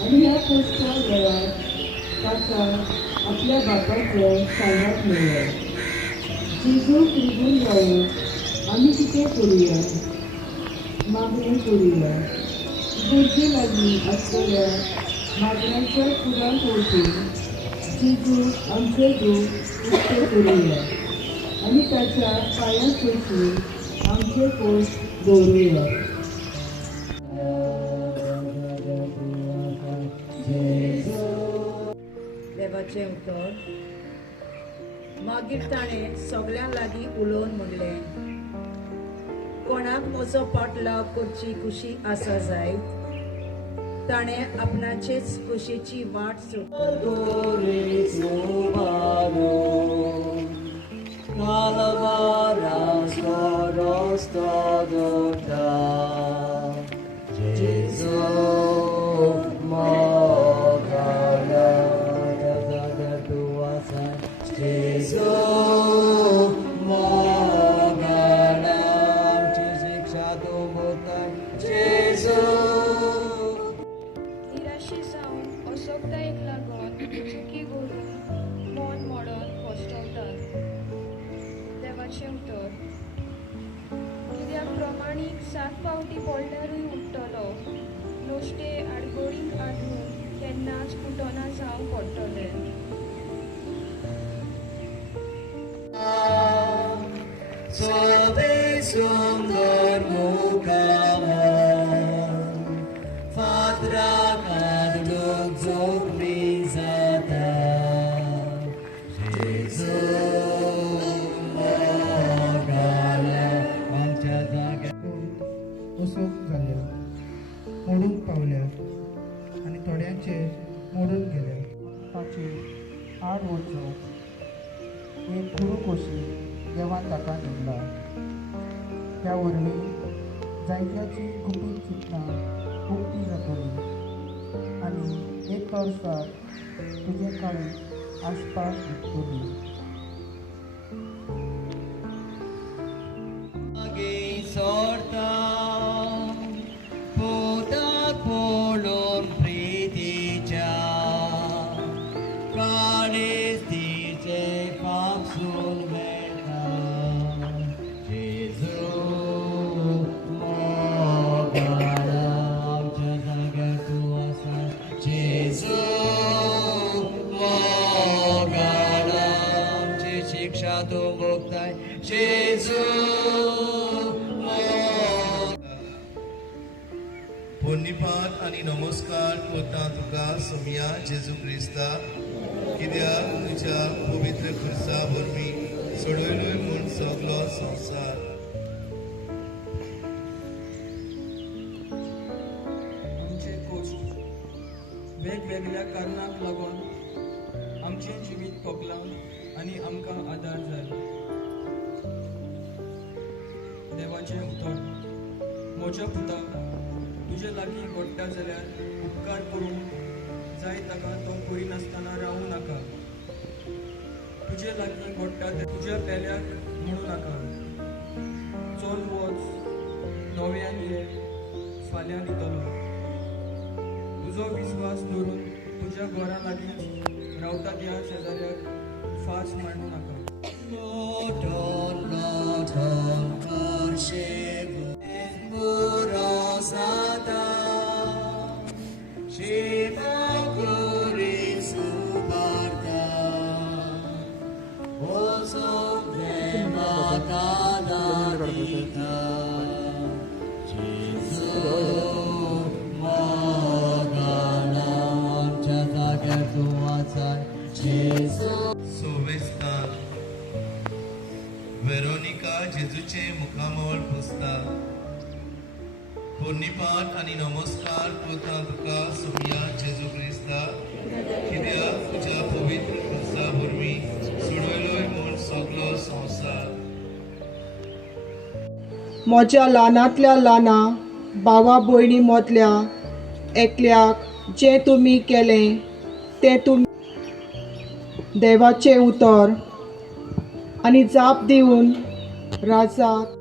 आणि ह्या पोस्टच्या वेळार ताका आपल्या बापाचो सांगात मेळ्ळो. जेजूक रिगून रावून आमी कितें करुया? मागणी करुया. गरजे लागीं आसलेल्या मागण्यांच्या फुडांत वचून जेजूक आमचे दूख उक्ते करुया आनी ताच्या पांयांत बसून आमचे पोस्ट दवरुया. देवाचें उतर. मागीर ताणें सगळ्यां लागीं उलोवन म्हणलें, कोणाक म्हजो पाटलाव करची खुशी आसा जायत, ताणें आपणाचेच खुशेची वाट निराशे जावन अशोकतायेक लागून चुकी करून मन मोडोन पोस्टवतात. देवाचें उतर. कित्याक प्रमाणीक 7 फावटी पडल्यारूय उठटलो, नोश्टे आडगोळीक आडून केन्नाच कुटोना जावंक पडटलें. सुंदर मुखामा फातराकात लोक जोखमी जाता. जेजू मोगाल्या आमच्या जाग्यार उसोक जाल्यो, मोडूंक पावल्या आनी थोड्यांचे मोडून गेले. ताची आड वचूंक एक गुरू कोशी देवान ताका निवडला. त्या वरवीं जायत्याची गुपीत चिंतनां उक्ती जातली आनी एक वर्सार तुजे काळी आसपास दिसतली. सोडता पोटाक पडून प्रितीच्या काळेस्तीचे पापसून मेळटा. जेजू मोगाळा आमच्या जाग्यार तूं आसा. जेजू मोगाळा आमची शिक्षा तूं भोगताय. जेजू धन्यवाद आनी नमस्कार करता तुका सोमिया जेजू क्रिस्ता, कित्याक तुज्या पवित्र खुर्सा वरवीं सोडयलोय म्हूण सगलो संवसार. आमचे कोश्ट वेगवेगळ्या कारणांक लागून आमचें जिवीत कोकलां आनी आमकां आदार जाय. देवाचें उतर. म्हज्या पुता तुजे लागीं घडटा जाल्यार उपकार करून जाय ताका तो करिनासतना रावूं नाका. तुजे लागीं घडटा तें तुज्या पेल्याक म्हणूं नाका. चल वच, नव्यान ये, फाल्यां दितलो. तुजो विस्वास दवरून तुज्या घरा लागीं रावता त्या शेजाऱ्याक फास मांडूं नाका. लोटोन लोटोन करशेव पुरो जाता. शिवा करी सुबारता. वचोंक देवाक आदार दिता. जेजू मोगाळा आमच्या जाग्यार तूं आसा. जेजू सोवेस्तान वेरोनिका जेजूचे मुखामोल पुसता. पुण्यपाठ आनी नमस्कार करता तुका सोमिया जेजू क्रिस्ता, कित्याक तुज्या पवित्र खुर्सा वरवीं सोडयलोय म्हूण सगलो संवसार. म्हज्या ल्हानांतल्या ल्हाना भावा भयणी मदल्या एकल्याक जें तुमी केलें तें तुमी. देवाचें उतर. आनी जाप दिवन राजाक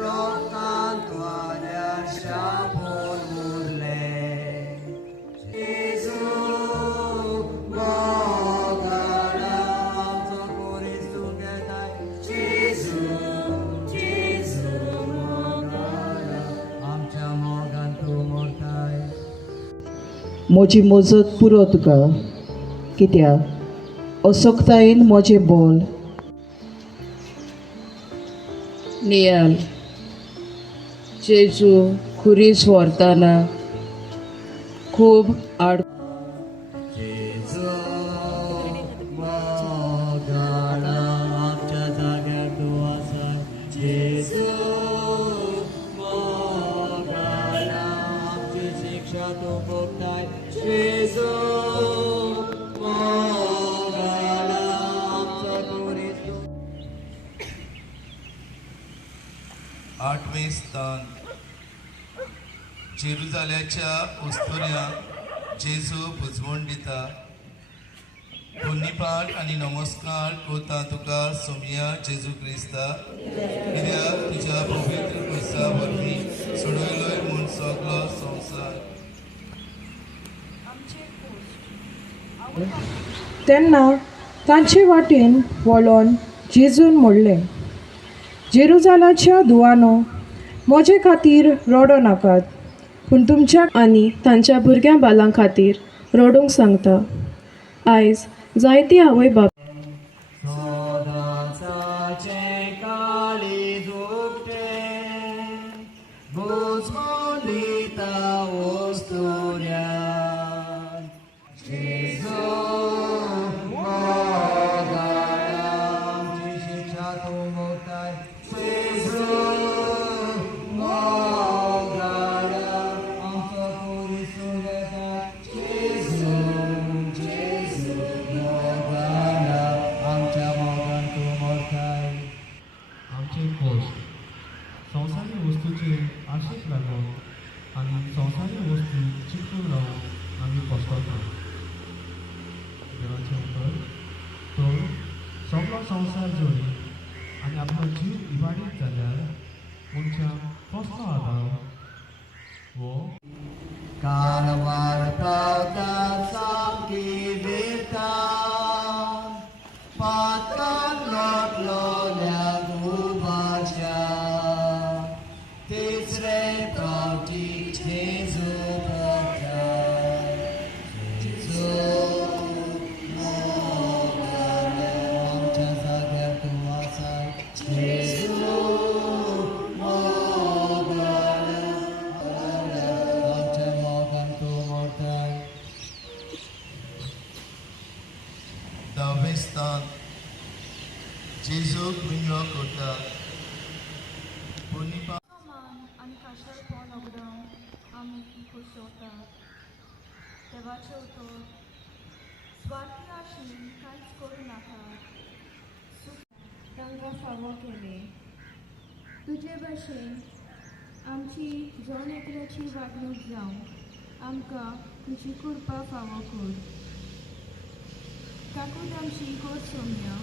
रोकान म्हजी मजत पुरो तुका, कित्याक असोकतायेन म्हजें बोल. नियाल जेजू खुरीस व्हरतना खूब आड जेजू मोगाला आमच्या जाग्यार तूं आसा. जेजू मोगाला आमची शिक्षा तूं भोगताय. जेजू मोगाला आमचो कुरीस तूं. 8वें स्थान जेरुजाल्याच्या उस्तुऱ्यांक जेजू पुजवण दिता. पुण्यपाठ आनी नमस्कार करता तुका सोम्या जेजू क्रिस्ता, कित्याक तुज्या पवित्र क्रिस्ता वरवीं सोडयलोय म्हूण सगलो संवसार. तेन्ना तांचे वाटेन वळोन जेजून म्हणलें, जेरुजालाच्या दुवानो, म्हजे खातीर रडो नाकात, पूण तुमच्या आनी तांच्या भुरग्यां बालां खातीर रडूंक सांगता. आयज जायती आवय बाप सदांचे काळीज उक्ते, बुजवून दिता ओस्तुऱ्यान. जेजू मोगाला आमची शिक्षा तूं भोगताय. जेजू मोगाला आमचो कुरीस तूं घेताय. जेजू मोगाला आमच्या मोगान तूं मरताय. आमचे पोस्ट संवसारी वस्तूचे आशेक लागून आनी संवसारी वस्तू चिकटून रावून आमी पोसता. देवाचें उतर, तो सगळो संवसार जोडी आनी आपलो जीव इबाडीत जाल्यार मनशाक कसलो आदार वो कानवार पावता सामकी भिरता, पाताक लोटलोल्या उबाच्या. तिसरे फावटी जेजू पडटा. जेजू मोगाला आमच्या जाग्यार तूं आसा. जेजू मोगाला आमच्या मोगान तूं मरताय. 10वें स्थान जेजूक विंगड करता. पुण्यपाठ मान आनी खाशेलपण वगडावन आमी कुसवतात. देवाचें उतर, स्वार्थी आशेन कांयच करूं नाका, तांकां फावो केले. तुजे भाशेन आमची जण एकल्याची वागणूक जावं, आमकां तुजी कृपा फावो कर. काकूट आमची गोड सोम्या,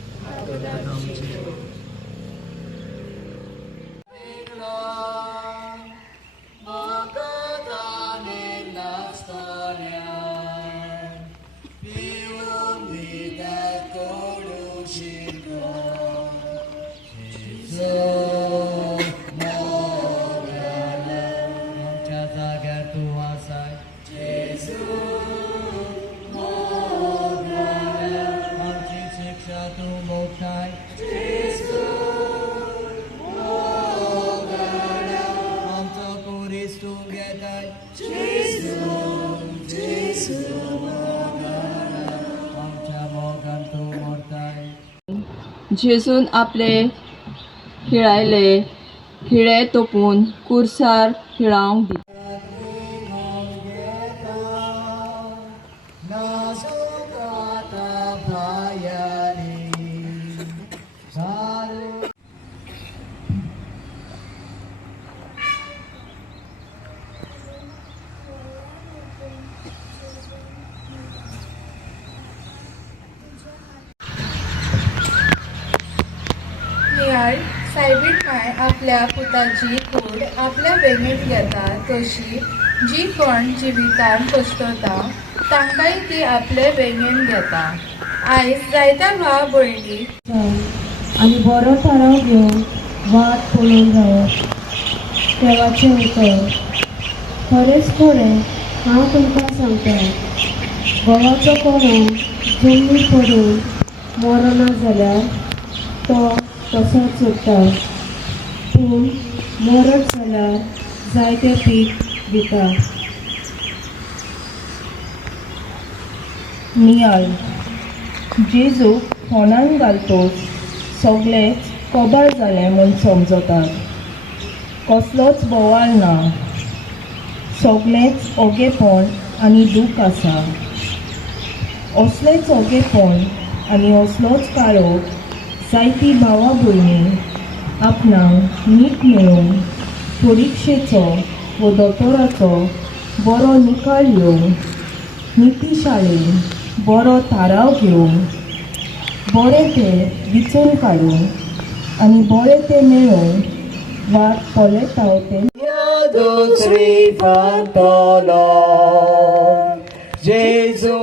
आमच्या जाग्यार तूं आसाय. जेजू आमची शिक्षा तूं भोगताय. आमचो कुरीस तूं घेताय. आमच्या मोगान तूं मरताय. जेजून आपले खिळायले खिळे तोपून कुर्सार खिळावंक दिता. नियाळ सायबीण माय आपल्या पुताची कूड आपल्या बेगीन घेता, तशी जी कोण जिवितान कश्टता तांकांय ती आपले बेगीन घेता. आयज जायत्या भाव भयणी आनी बरो थाराव घेवन वाट पळोवन रावप. देवाचें उतर, खरेंच खरें हांव तुमकां सांगता घोवाचो कोणो जमनीर पडून मरना जाल्यार तो तसोच उरता पूण मरत जाल्यार जायतें पीक दिता. नियाळ जेजूक होनान घालतोच सगळेंच कबाळ जालें म्हूण समजतात. कसलोच बोवाळ ना, सगळेंच ओगेपण आनी दूख आसा. असलेंच ओगेपण आनी असलोच काळोख जायतीं भावां भयणी आपणाक नीट मेळून परिक्षेचो वो दोतोराचो बरो निकाल येवन नितीशाळेन बरो थाराव घेवन बरें तें विचून काडून आनी बरें तें मेळोवन वाट पोलेताव तें दुसरी फांतलो जेजू